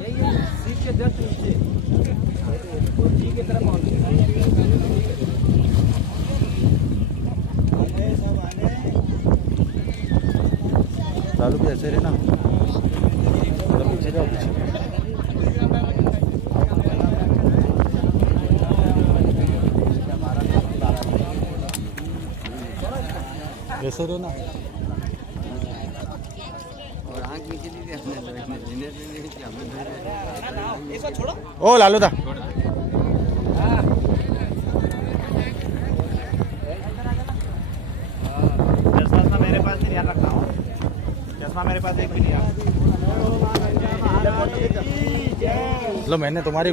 Seat के just नीचे जी की तरफ चालू भी ऐसे रहना, मतलब पीछे जाओ पीछे। ऐसे रहना और आँख नीचे दीजिए अपने छोड़ो। ओ लालू दा चश्मा मेरे पास नहीं, ध्यान रखना हो। चश्मा मेरे पास एक भी नहीं है। मतलब मैंने तुम्हारी